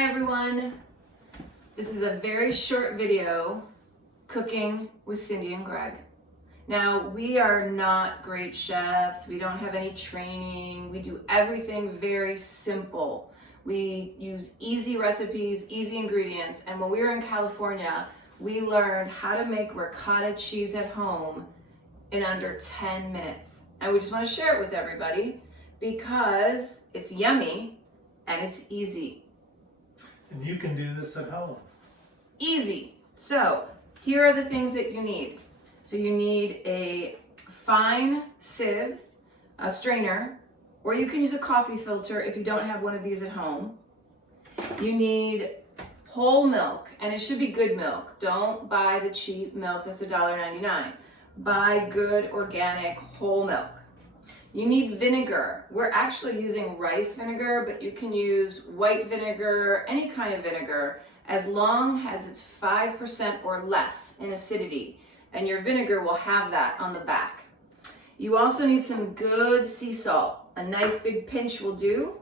Hi everyone. This is a very short video, cooking with Cyndie and Greg. Now, we are not great chefs. We don't have any training. We do everything very simple. We use easy recipes, easy ingredients. And when we were in California, we learned how to make ricotta cheese at home in under 10 minutes. And we just want to share it with everybody because it's yummy and it's easy. And you can do this at home. Easy. So here are the things that you need. So you need a fine sieve, a strainer, or you can use a coffee filter if you don't have one of these at home. You need whole milk, and it should be good milk. Don't buy the cheap milk that's $1.99. Buy good organic whole milk. You need vinegar. We're actually using rice vinegar, but you can use white vinegar, any kind of vinegar, as long as it's 5% or less in acidity, and your vinegar will have that on the back. You also need some good sea salt. A nice big pinch will do.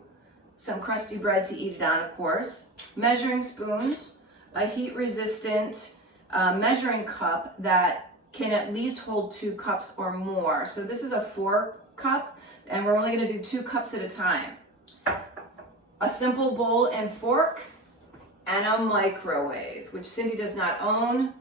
Some crusty bread to eat it on, of course. Measuring spoons, a heat-resistant measuring cup that can at least hold 2 cups or more. So this is a 4-cup, and we're only going to do 2 cups at a time. A simple bowl and fork, and a microwave, which Cyndie does not own.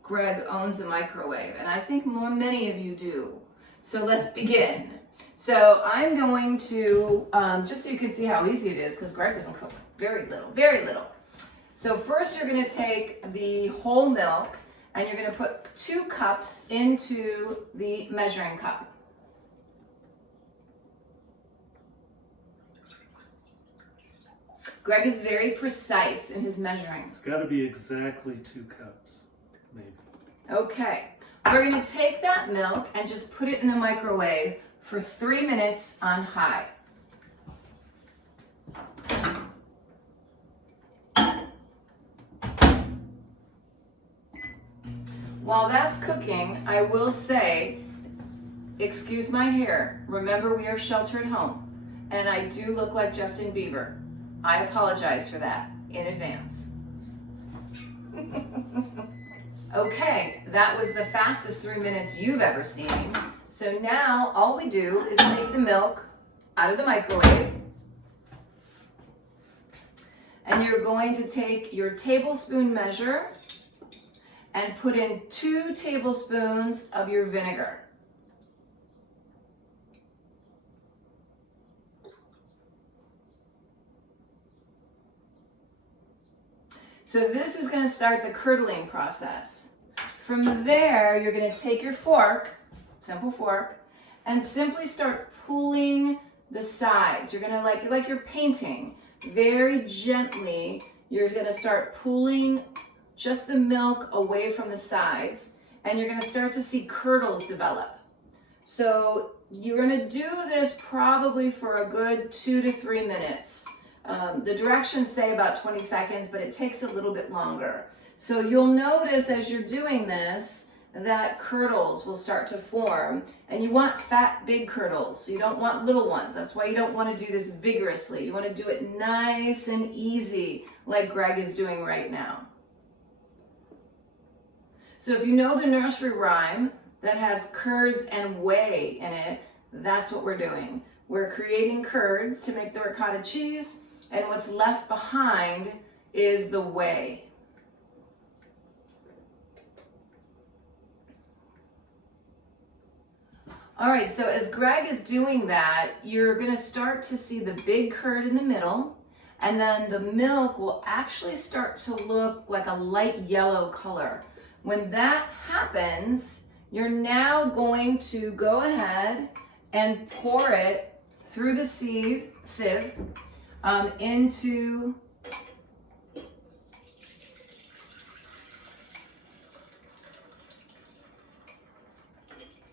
Greg owns a microwave, and I think many of you do. So let's begin. So I'm going to, just so you can see how easy it is, because Greg doesn't cook very little. So first you're going to take the whole milk, and you're going to put 2 cups into the measuring cup. Greg is very precise in his measuring. It's got to be exactly 2 cups, maybe. Okay, we're going to take that milk and just put it in the microwave for 3 minutes on high. While that's cooking, I will say, excuse my hair. Remember, we are sheltered home, and I do look like Justin Bieber. I apologize for that in advance. Okay, that was the fastest 3 minutes you've ever seen. So now all we do is take the milk out of the microwave, and you're going to take your tablespoon measure and put in 2 tablespoons of your vinegar. So this is going to start the curdling process. From there, you're going to take your fork, simple fork, and simply start pulling the sides. You're going to, like you're painting, very gently, you're going to start pulling just the milk away from the sides, and you're going to start to see curdles develop. So you're going to do this probably for a good 2 to 3 minutes. The directions say about 20 seconds, but it takes a little bit longer. So you'll notice as you're doing this that curdles will start to form, and you want fat, big curdles. So you don't want little ones. That's why you don't want to do this vigorously. You want to do it nice and easy, like Greg is doing right now. So if you know the nursery rhyme that has curds and whey in it, that's what we're doing. We're creating curds to make the ricotta cheese, and what's left behind is the whey. All right, so as Greg is doing that, you're going to start to see the big curd in the middle, and then the milk will actually start to look like a light yellow color. When that happens, you're now going to go ahead and pour it through the sieve into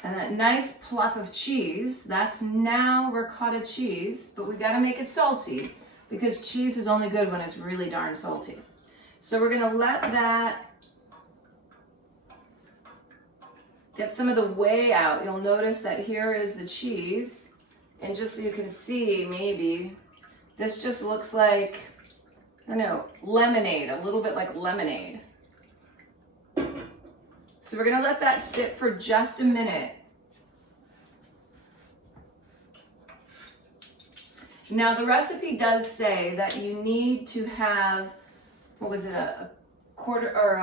and that nice plop of cheese. That's now ricotta cheese, but we got to make it salty because cheese is only good when it's really darn salty. So we're going to let that get some of the whey out. You'll notice that here is the cheese, and just so you can see, maybe this just looks like I don't know, lemonade, a little bit like lemonade. So we're gonna let that sit for just a minute. Now the recipe does say that you need to have, what was it, a quarter or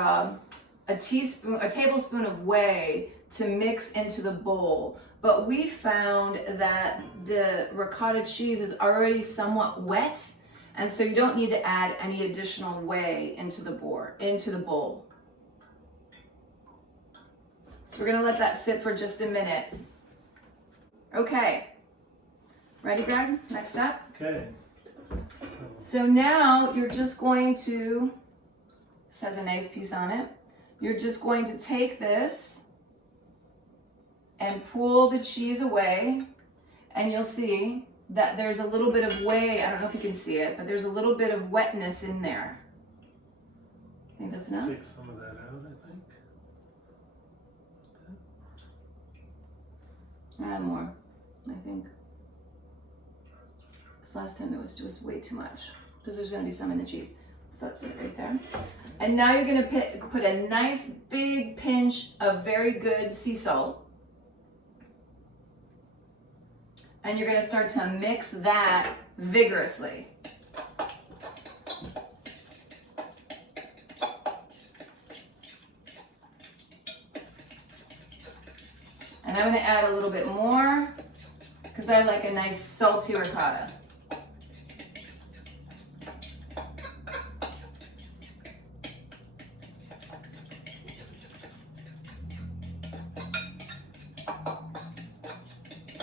a tablespoon of whey to mix into the bowl. But we found that the ricotta cheese is already somewhat wet, and so you don't need to add any additional whey into the bowl. So we're gonna let that sit for just a minute. Okay. Ready, Greg? Next step. Okay. So now you're just going to, this has a nice piece on it. You're just going to take this and pull the cheese away, and you'll see that there's a little bit of whey. I don't know if you can see it, but there's a little bit of wetness in there. Think that's enough? Take some of that out, I think. Add more, I think. This last time there was just way too much, because there's going to be some in the cheese. So that's it right there. And now you're going to put a nice big pinch of very good sea salt. And you're going to start to mix that vigorously. And I'm going to add a little bit more because I like a nice salty ricotta.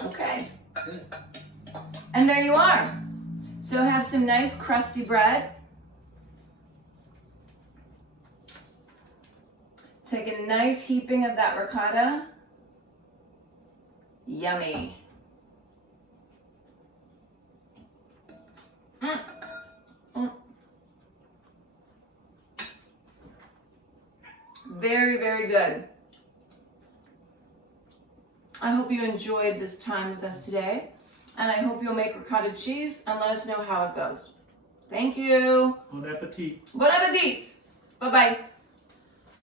Okay. And there you are. So have some nice crusty bread. Take a nice heaping of that ricotta. Yummy. Very, very good. I hope you enjoyed this time with us today, and I hope you'll make ricotta cheese and let us know how it goes. Thank you. Bon appetit. Bon appetit. Bye-bye.